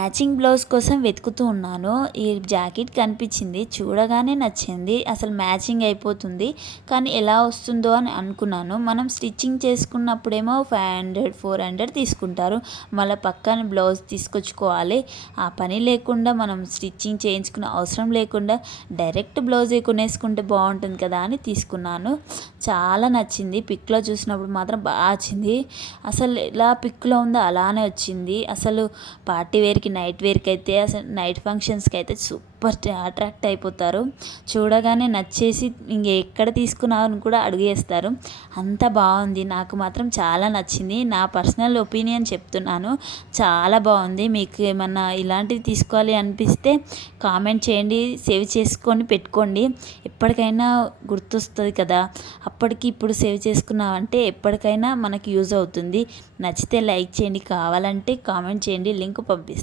Matching blouse కోసం వెతుకుతూ ఉన్నాను. ఈ జాకెట్ కనిపించింది, చూడగానే నచ్చింది. అసలు మ్యాచింగ్ అయిపోతుంది, కానీ ఎలా వస్తుందో అని అనుకున్నాను. మనం స్టిచ్చింగ్ చేసుకున్నప్పుడేమో 500, 400 తీసుకుంటారు. మళ్ళీ పక్కన బ్లౌజ్ తీసుకొచ్చుకోవాలి. ఆ పని లేకుండా మనం స్టిచ్చింగ్ చేయించుకునే అవసరం లేకుండా డైరెక్ట్ బ్లౌజే కొనేసుకుంటే బాగుంటుంది కదా అని తీసుకున్నాను. చాలా నచ్చింది. పిక్లో చూసినప్పుడు మాత్రం బాగా వచ్చింది. అసలు ఎలా పిక్లో ఉందో అలానే వచ్చింది. అసలు పార్టీ వేర్కి, నైట్ వేర్కి అయితే, అసలు నైట్ ఫంక్షన్స్కి అయితే సూపర్ అట్రాక్ట్ అయిపోతారు. చూడగానే నచ్చేసి ఎక్కడ తీసుకున్నావు కూడా అడిగేస్తారు. అంత బాగుంది. నాకు మాత్రం చాలా నచ్చింది. నా పర్సనల్ ఒపీనియన్ చెప్తున్నాను, చాలా బాగుంది. మీకు ఏమన్నా ఇలాంటివి తీసుకోవాలి అనిపిస్తే కామెంట్ చేయండి, సేవ్ చేసుకొని పెట్టుకోండి. ఎప్పటికైనా గుర్తొస్తుంది కదా, అప్పటికి ఇప్పుడు సేవ్ చేసుకున్నామంటే ఎప్పటికైనా మనకి యూజ్ అవుతుంది. నచ్చితే లైక్ చేయండి, కావాలంటే కామెంట్ చేయండి, లింక్ పంపిస్తాను.